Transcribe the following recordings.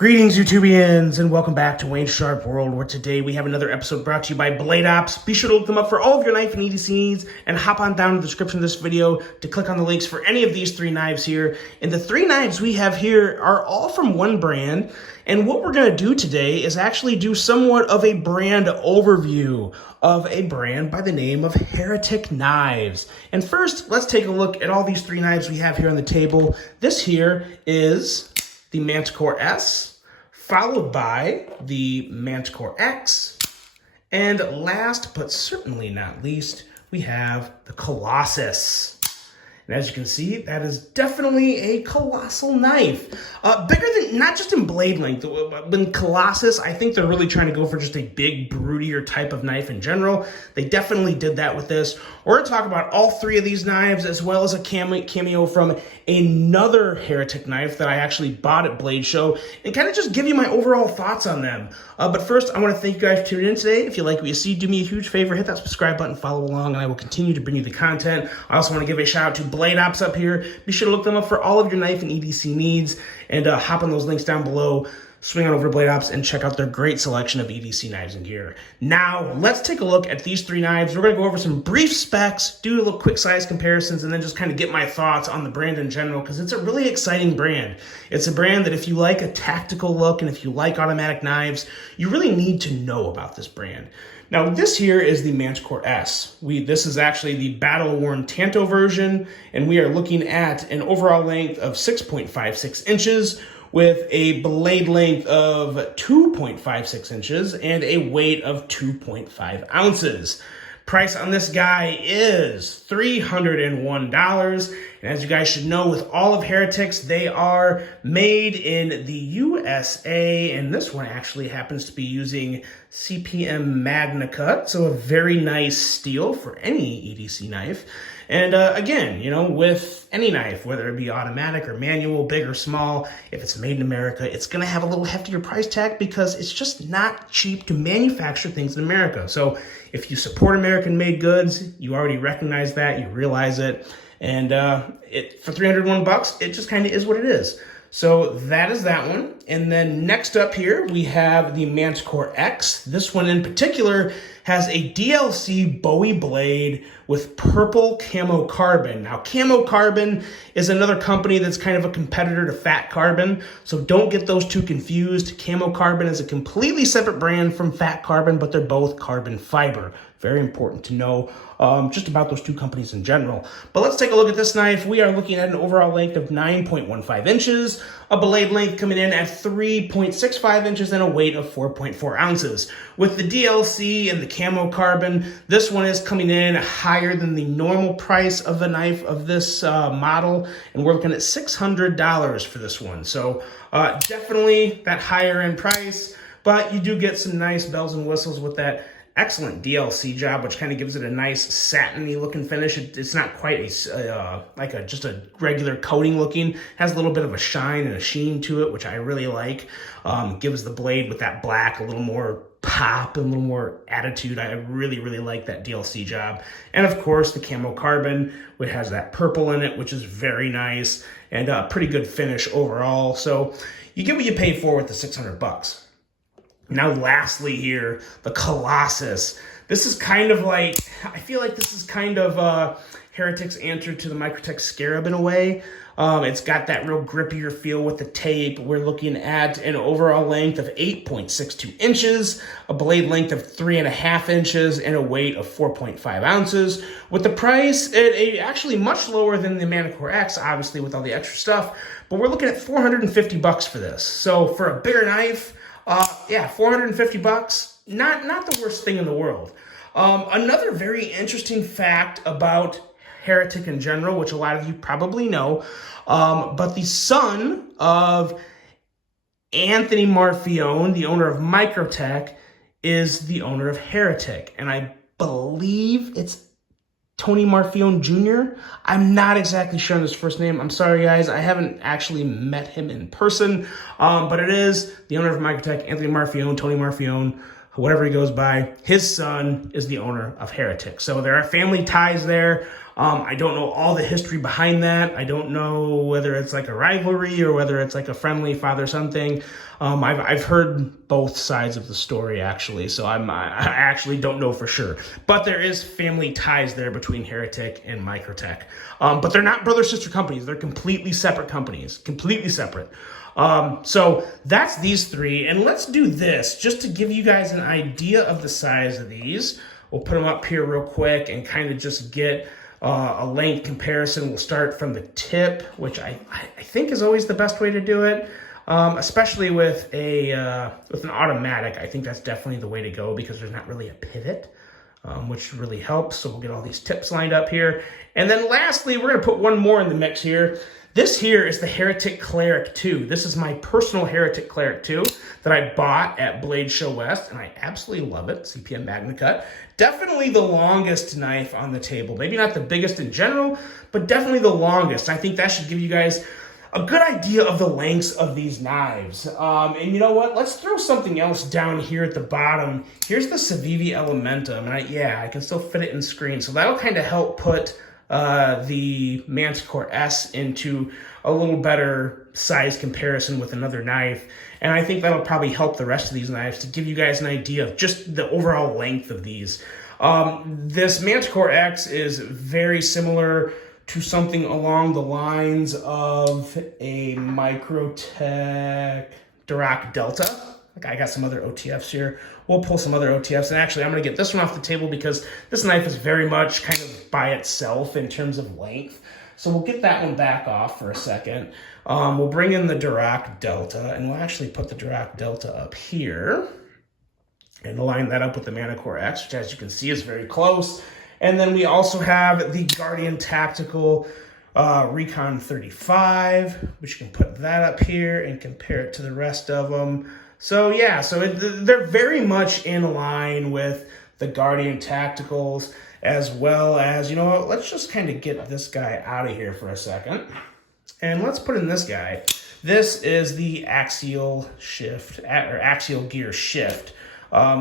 Greetings, YouTubians, and welcome back to Wayne Sharp World, where today we have another episode brought to you by Blade Ops. Be sure to look them up for all of your knife and EDC needs, and hop on down to the description of this video to click on the links for any of these three knives here. And the three knives we have here are all from one brand, and what we're going to do today is actually do somewhat of a brand overview of a brand by the name of Heretic Knives. And first, let's take a look at all these three knives we have here on the table. This here is the Manticore S, followed by the Manticore X, and last but certainly not least, we have the Colossus. And as you can see, that is definitely a colossal knife. Bigger than, not just in blade length. When Colossus, I think they're really trying to go for just a big, broodier type of knife in general. They definitely did that with this. We're going to talk about all three of these knives, as well as a cameo from another Heretic knife that I actually bought at Blade Show, and kind of just give you my overall thoughts on them. But first, I want to thank you guys for tuning in today. If you like what you see, do me a huge favor, hit that subscribe button, follow along, and I will continue to bring you the content. I also want to give a shout out to Blade Ops up here. Be sure to look them up for all of your knife and EDC needs, and hop on those links down below. Swing on over to Blade Ops and check out their great selection of EDC knives and gear. Now, let's take a look at these three knives. We're going to go over some brief specs, do a little quick size comparisons, and then just kind of get my thoughts on the brand in general, because it's a really exciting brand. It's a brand that if you like a tactical look and if you like automatic knives, you really need to know about this brand. Now, this here is the Manticore S. This is actually the battle-worn Tanto version, and we are looking at an overall length of 6.56 inches, with a blade length of 2.56 inches and a weight of 2.5 ounces. Price on this guy is $301. And as you guys should know, with all of Heretics, they are made in the USA. And this one actually happens to be using CPM Magna Cut. So a very nice steel for any EDC knife. And again, you know, with any knife, whether it be automatic or manual, big or small, if it's made in America, it's going to have a little heftier price tag because it's just not cheap to manufacture things in America. So if you support American-made goods, you already recognize that, you realize it, and for $301, it just kind of is what it is. So that is that one. And then next up here, we have the Manticore X. This one in particular has a DLC Bowie blade with purple camo carbon. Now, camo carbon is another company that's kind of a competitor to Fat Carbon, so don't get those two confused. Camo carbon is a completely separate brand from Fat Carbon, but they're both carbon fiber. Very important to know just about those two companies in general. But let's take a look at this knife. We are looking at an overall length of 9.15 inches, a blade length coming in at 3.65 inches, and a weight of 4.4 ounces. With the DLC and the camo carbon, this one is coming in higher than the normal price of the knife of this model, and we're looking at $600 for this one. So definitely that higher end price, but you do get some nice bells and whistles with that excellent DLC job, which kind of gives it a nice satiny looking finish. It's not quite just a regular coating looking. It has a little bit of a shine and a sheen to it, which I really like. Gives the blade with that black a little more pop and a little more attitude. I really, really like that DLC job. And of course, the camo carbon, which has that purple in it, which is very nice and a pretty good finish overall. So you get what you pay for with the $600. Now, lastly here, the Colossus. This is kind of like, I feel like this is kind of Heretic's answer to the Microtech Scarab in a way. It's got that real grippier feel with the tape. We're looking at an overall length of 8.62 inches, a blade length of 3.5 inches, and a weight of 4.5 ounces. With the price, actually much lower than the Manticore X, obviously with all the extra stuff, but we're looking at $450 for this. So for a bigger knife, yeah, $450, not the worst thing in the world. Another very interesting fact about Heretic in general, which a lot of you probably know, but the son of Anthony Marfione, the owner of Microtech, is the owner of Heretic, and I believe it's Tony Marfione Jr. I'm not exactly sure on his first name. I'm sorry, guys. I haven't actually met him in person, but it is the owner of Microtech, Anthony Marfione, Tony Marfione, whatever he goes by. His son is the owner of Heretic. So there are family ties there. I don't know all the history behind that. I don't know whether it's like a rivalry or whether it's like a friendly father-son thing. I've heard both sides of the story, actually, so I actually don't know for sure. But there is family ties there between Heretic and Microtech. But they're not brother-sister companies. They're completely separate companies, completely separate. So that's these three. And let's do this just to give you guys an idea of the size of these. We'll put them up here real quick and kind of just get a length comparison. We'll start from the tip, which I think is always the best way to do it. Especially with an automatic, I think that's definitely the way to go because there's not really a pivot, which really helps. So we'll get all these tips lined up here. And then lastly, we're going to put one more in the mix here. This here is the Heretic Cleric 2. This is my personal Heretic Cleric 2 that I bought at Blade Show West, and I absolutely love it. CPM Magna Cut. Definitely the longest knife on the table. Maybe not the biggest in general, but definitely the longest. I think that should give you guys a good idea of the lengths of these knives. And you know what? Let's throw something else down here at the bottom. Here's the Civivi Elementum. And I can still fit it in screen. So that'll kind of help put the Manticore S into a little better size comparison with another knife. And I think that'll probably help the rest of these knives to give you guys an idea of just the overall length of these. This Manticore X is very similar to something along the lines of a Microtech Dirac Delta. I got some other OTFs here. We'll pull some other OTFs. And actually, I'm going to get this one off the table because this knife is very much kind of by itself in terms of length. So we'll get that one back off for a second. We'll bring in the Dirac Delta, and we'll actually put the Dirac Delta up here and line that up with the Manticore X, which as you can see is very close. And then we also have the Guardian Tactical Recon 35, which you can put that up here and compare it to the rest of them. So yeah, they're very much in line with the Guardian Tacticals, as well as, you know what, let's just kind of get this guy out of here for a second. And let's put in this guy. This is the Axial Shift, or Axial Gear Shift.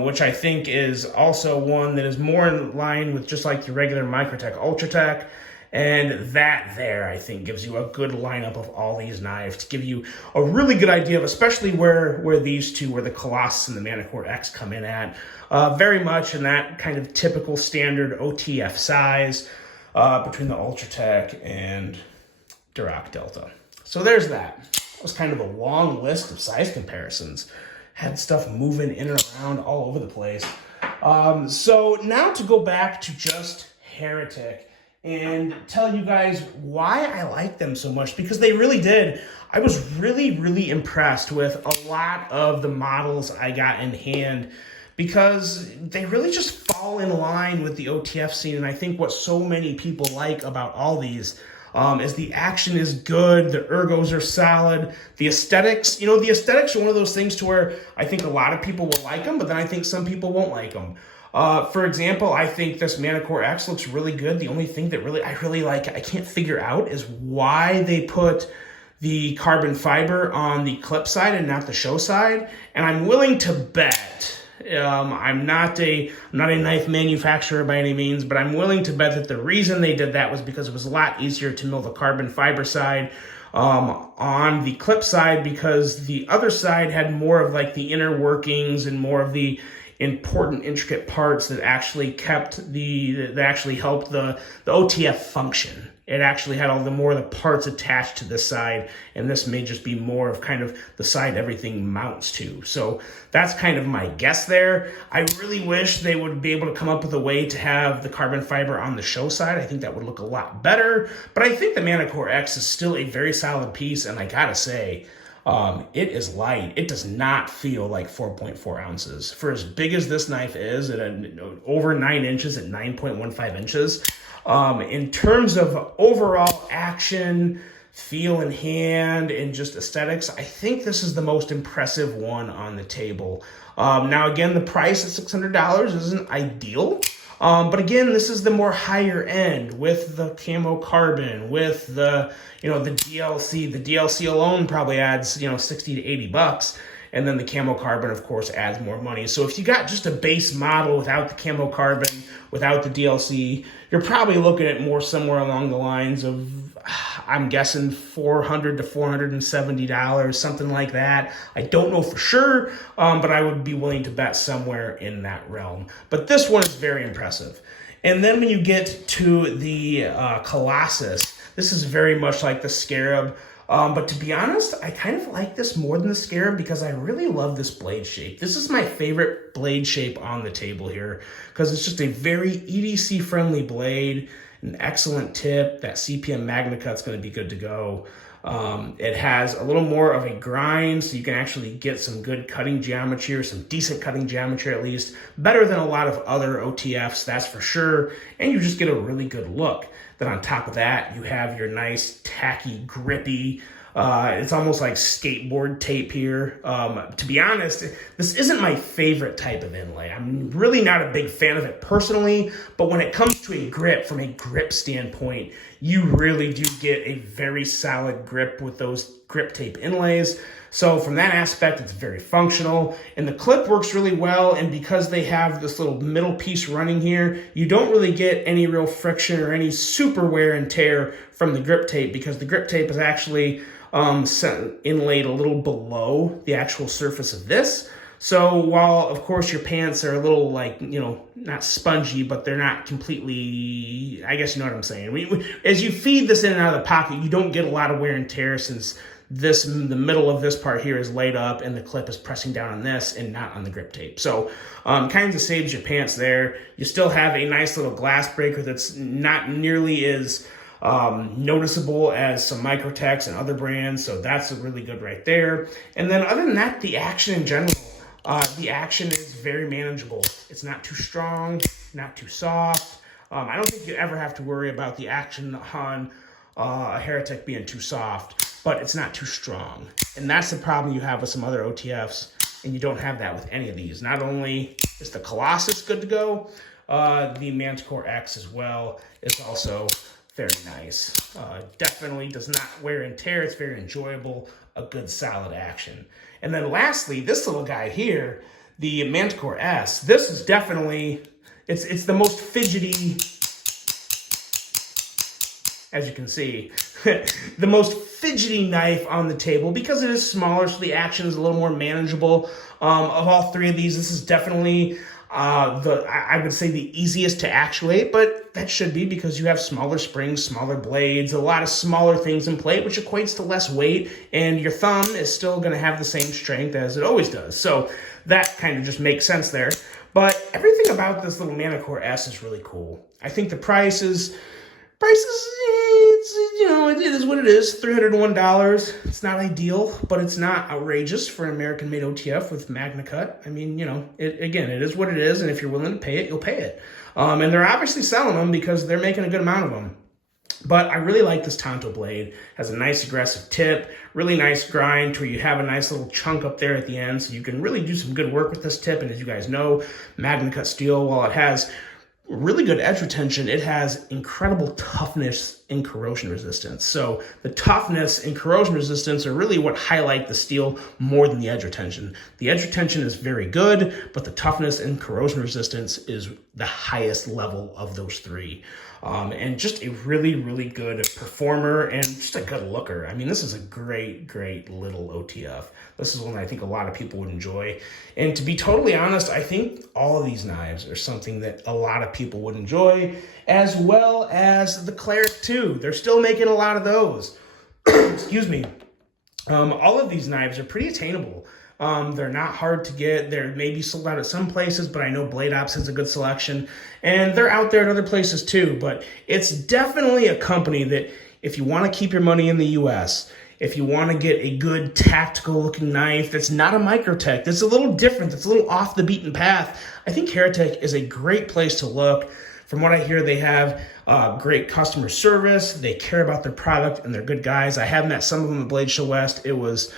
Which I think is also one that is more in line with just like your regular Microtech Ultratech. And that there, I think, gives you a good lineup of all these knives to give you a really good idea of especially where these two, where the Colossus and the Manticore X come in at. Very much in that kind of typical standard OTF size between the Ultratech and Dirac Delta. So there's that. That was kind of a long list of size comparisons. Had stuff moving in and around all over the place. So now to go back to just Heretic and tell you guys why I like them so much, because they really did. I was really, really impressed with a lot of the models I got in hand because they really just fall in line with the OTF scene. And I think what so many people like about all these is the action is good, the ergos are solid, the aesthetics, you know, the aesthetics are one of those things to where I think a lot of people will like them, but then I think some people won't like them. For example, I think this Manticore X looks really good. The only thing that I really like, I can't figure out is why they put the carbon fiber on the clip side and not the show side. And I'm willing to bet, I'm not a knife manufacturer by any means, but I'm willing to bet that the reason they did that was because it was a lot easier to mill the carbon fiber side on the clip side, because the other side had more of like the inner workings and more of the important intricate parts that actually helped the OTF function. It actually had all the more of the parts attached to this side, and this may just be more of kind of the side everything mounts to. So that's kind of my guess there. I really wish they would be able to come up with a way to have the carbon fiber on the show side. I think that would look a lot better, but I think the Manticore X is still a very solid piece, and I gotta say, it is light. It does not feel like 4.4 ounces. For as big as this knife is, at over 9 inches at 9.15 inches, in terms of overall action, feel in hand, and just aesthetics, I think this is the most impressive one on the table. Now, again, the price at $600 isn't ideal. But again, this is the more higher end with the camo carbon, with the, the DLC. The DLC alone probably adds, 60 to 80 bucks. And then the camo carbon, of course, adds more money. So if you got just a base model without the camo carbon, without the DLC, you're probably looking at more somewhere along the lines of, I'm guessing $400 to $470, something like that. I don't know for sure, but I would be willing to bet somewhere in that realm. But this one is very impressive. And then when you get to the Colossus, this is very much like the Scarab. But to be honest, I kind of like this more than the Scarab because I really love this blade shape. This is my favorite blade shape on the table here because it's just a very EDC friendly blade, an excellent tip. That CPM Magna Cut's going to be good to go. It has a little more of a grind, so you can actually get some good cutting geometry, or some decent cutting geometry at least. Better than a lot of other OTFs, that's for sure. And you just get a really good look. Then on top of that, you have your nice, tacky, grippy, it's almost like skateboard tape here. To be honest, this isn't my favorite type of inlay. I'm really not a big fan of it personally, but when it comes to a grip, from a grip standpoint, you really do get a very solid grip with those grip tape inlays. So from that aspect, it's very functional, and the clip works really well, and because they have this little middle piece running here, you don't really get any real friction or any super wear and tear from the grip tape because the grip tape is actually inlaid a little below the actual surface of this. So while, of course, your pants are a little like, not spongy, but they're not completely, I guess you know what I'm saying. As you feed this in and out of the pocket, you don't get a lot of wear and tear since the middle of this part here is laid up and the clip is pressing down on this and not on the grip tape. So kind of saves your pants there. You still have a nice little glass breaker that's not nearly as noticeable as some Microtechs and other brands, so that's really good right there. And then other than that, the action in general, the action is very manageable. It's not too strong, not too soft. I don't think you ever have to worry about the action on a Heretic being too soft, but it's not too strong. And that's the problem you have with some other OTFs, and you don't have that with any of these. Not only is the Colossus good to go, the Manticore X as well is also very nice. Definitely does not wear and tear. It's very enjoyable, a good solid action. And then lastly, this little guy here, the Manticore S, this is definitely, it's the most fidgety, as you can see, the most fidgety knife on the table because it is smaller, so the action is a little more manageable. Of all three of these, this is definitely I would say the easiest to actuate, but that should be because you have smaller springs, smaller blades, a lot of smaller things in plate, which equates to less weight, and your thumb is still going to have the same strength as it always does. So that kind of just makes sense there. But everything about this little Manticore S is really cool. I think the price is it is what it is, $301. It's not ideal, but it's not outrageous for an American-made OTF with Magna Cut. I mean, it is what it is, and if you're willing to pay it, you'll pay it. And they're obviously selling them because they're making a good amount of them. But I really like this Tonto blade. It has a nice aggressive tip, really nice grind to where you have a nice little chunk up there at the end, so you can really do some good work with this tip. And as you guys know, Magna Cut steel, while it has really good edge retention, it has incredible toughness and corrosion resistance. So the toughness and corrosion resistance are really what highlight the steel more than the edge retention. The edge retention is very good, but the toughness and corrosion resistance is the highest level of those three. And just a really, really good performer and just a good looker. I mean, this is a great, great little OTF. This is one I think a lot of people would enjoy. And to be totally honest, I think all of these knives are something that a lot of people would enjoy, as well as the Cleric 2. They're still making a lot of those. Excuse me. All of these knives are pretty attainable. They're not hard to get. They're maybe sold out at some places, but I know Blade Ops has a good selection, and they're out there at other places too. But it's definitely a company that if you want to keep your money in the US, if you want to get a good tactical looking knife that's not a Microtech, that's a little different, that's a little off the beaten path, I think Heretic is a great place to look. From what I hear, they have great customer service. They care about their product, and they're good guys. I have met some of them at Blade Show West. It was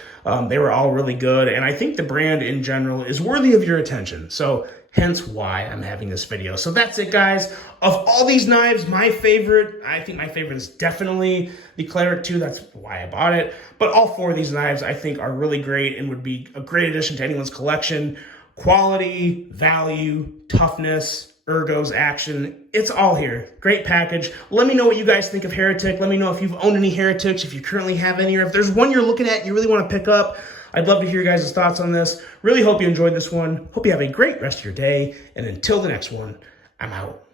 they were all really good, and I think the brand in general is worthy of your attention. So hence why I'm having this video. So that's it, guys. Of all these knives, I think my favorite is definitely the Cleric 2. That's why I bought it. But all 4 of these knives I think are really great and would be a great addition to anyone's collection. Quality, value, toughness, ergos, action, it's all here. Great package. Let me know what you guys think of Heretic. Let me know if you've owned any Heretics, if you currently have any, or if there's one you're looking at and you really want to pick up. I'd love to hear your guys' thoughts on this. Really hope you enjoyed this one. Hope you have a great rest of your day. And until the next one, I'm out.